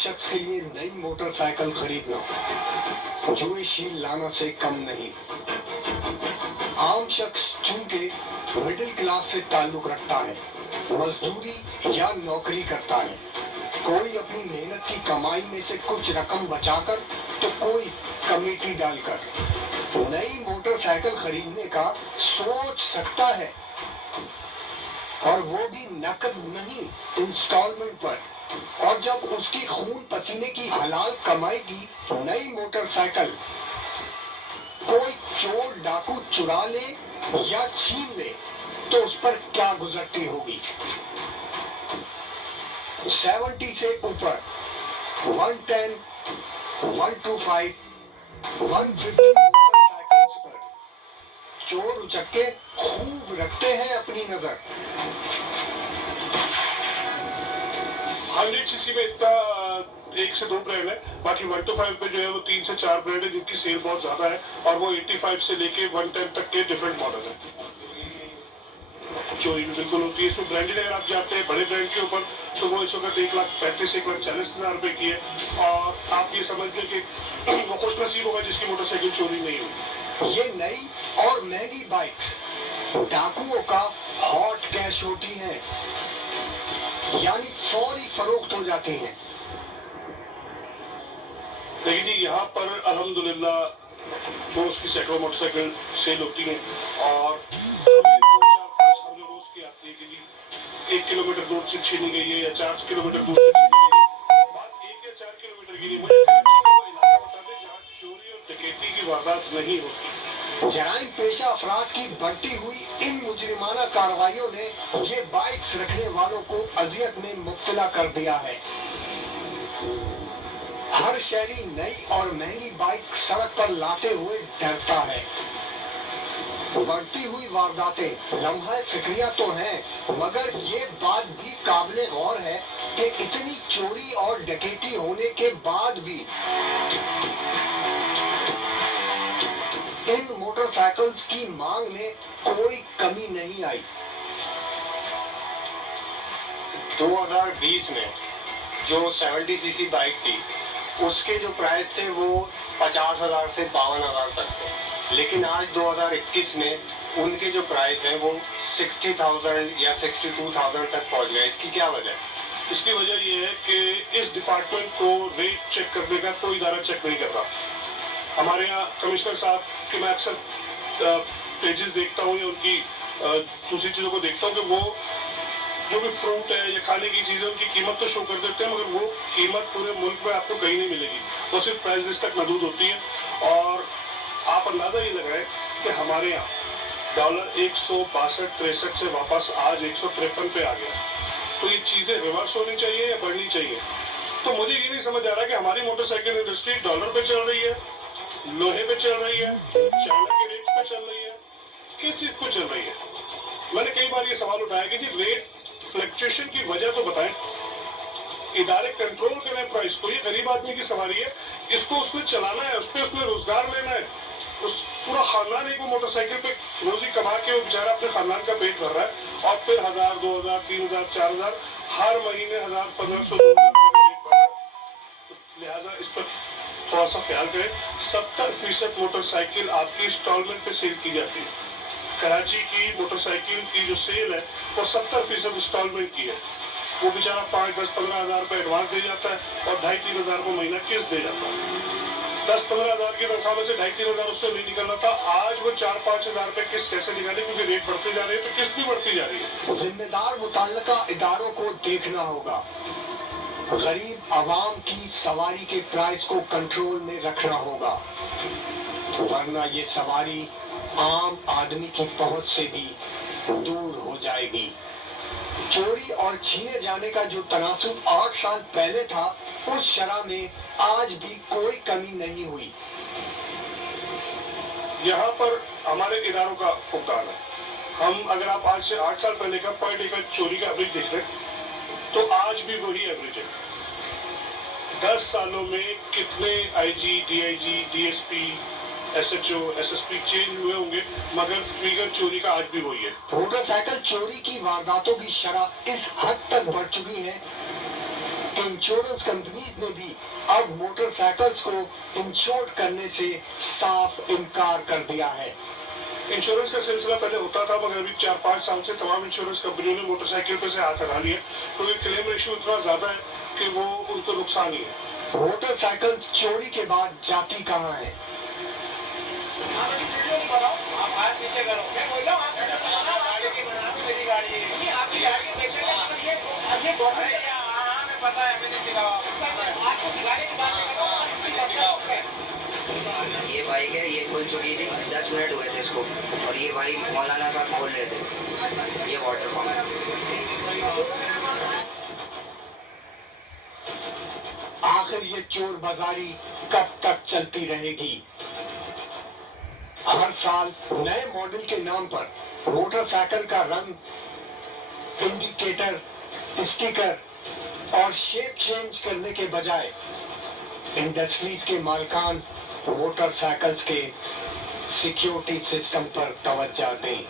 शख्स के लिए नई मोटरसाइकिल खरीदना जोशील लाना से कम नहीं। आम शख्स चूंकि मिडिल क्लास से ताल्लुक रखता है, मजदूरी या नौकरी करता है, कोई अपनी मेहनत की कमाई में से कुछ रकम बचाकर तो कोई कमेटी डालकर नई मोटरसाइकिल खरीदने का सोच सकता है, और वो भी नकद नहीं, इंस्टॉलमेंट पर। और जब उसकी खून पसीने की हलाल कमाई की नई मोटरसाइकिल कोई चोर डाकू चुरा ले या छीन ले तो उस पर क्या गुजरती होगी। 70 से ऊपर 110, 125, 150 मोटरसाइकिल्स पर चोर उचक्के खूब रखते हैं अपनी नजर। 100 सीसी में इतना 1 से 2 ब्रांड है, बाकी 125 पे जो है वो 3 से 4 ब्रांड है जिनकी सेल बहुत ज्यादा है, और वो 85 से लेके 110 तक के डिफरेंट मॉडल है। चोरी भी बिल्कुल होती है इसमें। ब्रांडेड अगर आप जाते हैं बड़े ब्रांड के ऊपर तो वो इस वक्त 1,35,000 1,40,000 रुपए की है, और आप ये समझ लें कि वो खुशनसीब होगा जिसकी मोटरसाइकिल चोरी नहीं हुई। ये नई और महंगी बाइक्स डाकुओं का हॉट कैश होती हैं, यानी फौरी फरोख्त हो जाती हैं। लेकिन जी यहाँ पर अल्हम्दुलिल्लाह रोज की सैकड़ों मोटरसाइकिल सेल होती हैं, और हमें 2, 4, 5 खबरें रोज की आती है कि जी 1 किलोमीटर दूर से छीनी गई है या 4 किलोमीटर दूर से छीनी गई है। बात 1 या 4 किलोमीटर की नहीं, मुझे कराची का वो इलाका बता दें जहाँ चोरी और डकैती की वारदात नहीं होती। जराइम पेशा अफराद की बढ़ती हुई इन मुजरिमाना कार्रवाइयों ने ये बाइक्स रखने वालों को अजियत में मुब्तला कर दिया है। हर शहरी नई और महंगी बाइक सड़क पर लाते हुए डरता है। बढ़ती हुई वारदातें लम्हा फिक्रिया तो हैं, मगर ये बात भी काबिले गौर है कि इतनी चोरी और डकैती होने के बाद भी इन मोटरसाइकिल्स की मांग में कोई कमी नहीं आई। 2020 में जो 70 सीसी बाइक थी उसके जो प्राइस थे वो 50,000 से 52,000 तक थे, लेकिन आज 2021 में उनके जो प्राइस हैं वो 60,000 या 62,000 तक पहुंच गए। इसकी क्या वजह है? इसकी वजह ये है कि इस डिपार्टमेंट को रेट चेक करने का कोई इदारा चेक नहीं कर रहा। हमारे यहाँ कमिश्नर साहब के मैं अक्सर पेजेस देखता हूँ या उनकी दूसरी चीज़ों को देखता हूँ कि वो जो भी फ्रूट है या खाने की चीज़ें उनकी कीमत तो शो कर देते हैं, मगर वो कीमत पूरे मुल्क में आपको कहीं नहीं मिलेगी, वो सिर्फ प्राइस लिस्ट तक महदूद होती है। और आप अंदाज़ा ये लगाएं कि हमारे यहाँ डॉलर 162-63 से वापस आज 153 पे आ गया। तो ये चीज़ें रिवर्स होनी चाहिए या बढ़नी चाहिए? तो मुझे ये नहीं समझ आ रहा कि हमारी मोटरसाइकिल इंडस्ट्री डॉलर पे चल रही है, लोहे पे चल रही है, चाइना के रेट्स पे चल रही है, किस चीज पे चल रही है? मैंने कई बार ये सवाल उठाया कि जी रेट फ्लक्चुएशन की वजह तो बताएं, इदारे कंट्रोल करें प्राइस को। ये गरीब आदमी की सवारी है, इसको उसने चलाना है, उस पर उसने रोजगार लेना है। उस पूरा खानदान एक मोटरसाइकिल पे रोजी कमा के वो बेचारा अपने खानदान का पेट भर रहा है, और फिर 1,000, 2,000, 3,000, 4,000 हर महीने 1,000, 1,500, 2,000 रुपए का रेट बढ़ रहा है। लिहाजा इस पर थोड़ा सा ख्याल करें। 70% मोटरसाइकिल आपकी इंस्टॉलमेंट पे सेल की जाती है। कराची की मोटरसाइकिल की जो सेल है वो 70% इंस्टॉलमेंट की है। वो बेचारा 5, 10, 15,000 रुपए एडवांस दे जाता है और 2,500, 3,000 रुपए महीना किस्त दे जाता है। 10-15 हजार की तनख्वाह में से 2,500, 3,000 उससे नहीं निकलना था। आज वो 4-5 हजार रुपए किस्त कैसे निकाले, क्योंकि रेट बढ़ते जा रहे हैं तो किस्त भी बढ़ती जा रही है। जिम्मेदार मुतल्लिका इदारों को देखना होगा, गरीब आवाम की सवारी के प्राइस को कंट्रोल में रखना होगा, वरना ये सवारी आम आदमी की पहुंच से भी दूर हो जाएगी। चोरी और छीने जाने का जो तनासुब 8 साल पहले था, उस शरह में आज भी कोई कमी नहीं हुई। यहाँ पर हमारे इदारों का फुकदान है। हम अगर आप आज से 8 साल पहले का पर डे का चोरी का एवरेज देख रहे हैं तो आज भी वही एवरेज है। 10 सालों में कितने IG, DIG, DSP, SHO, SSP change हुए होंगे, मगर फिगर चोरी का आज भी वही है। मोटरसाइकिल चोरी की वारदातों की शरह इस हद तक बढ़ चुकी है कि इंश्योरेंस कंपनीज ने भी अब मोटरसाइकिल्स को इंश्योर्ड करने से साफ इनकार कर दिया है। इंश्योरेंस का सिलसिला पहले होता था, मगर अभी 4-5 साल से तमाम इंश्योरेंस कंपनियों ने मोटरसाइकिल पे से हाथ हटा लिया, क्योंकि क्लेम रेशियो इतना ज्यादा है कि वो उनको नुकसान ही है। मोटरसाइकिल चोरी के बाद जाती कहाँ है? ये बाइक है, ये खुल चुकी थी, 10 मिनट हुए थे इसको, और ये भाई मौलाना साहब बोल रहे थे। ये वाटर पंप है। आखिर ये चोर बाजारी कब तक चलती रहेगी? हर साल नए मॉडल के नाम पर मोटरसाइकिल का रंग, इंडिकेटर, स्टिकर और शेप चेंज करने के बजाय इंडस्ट्रीज के मालिकान मोटरसाइकिल्स के सिक्योरिटी सिस्टम पर तवज्जो दें।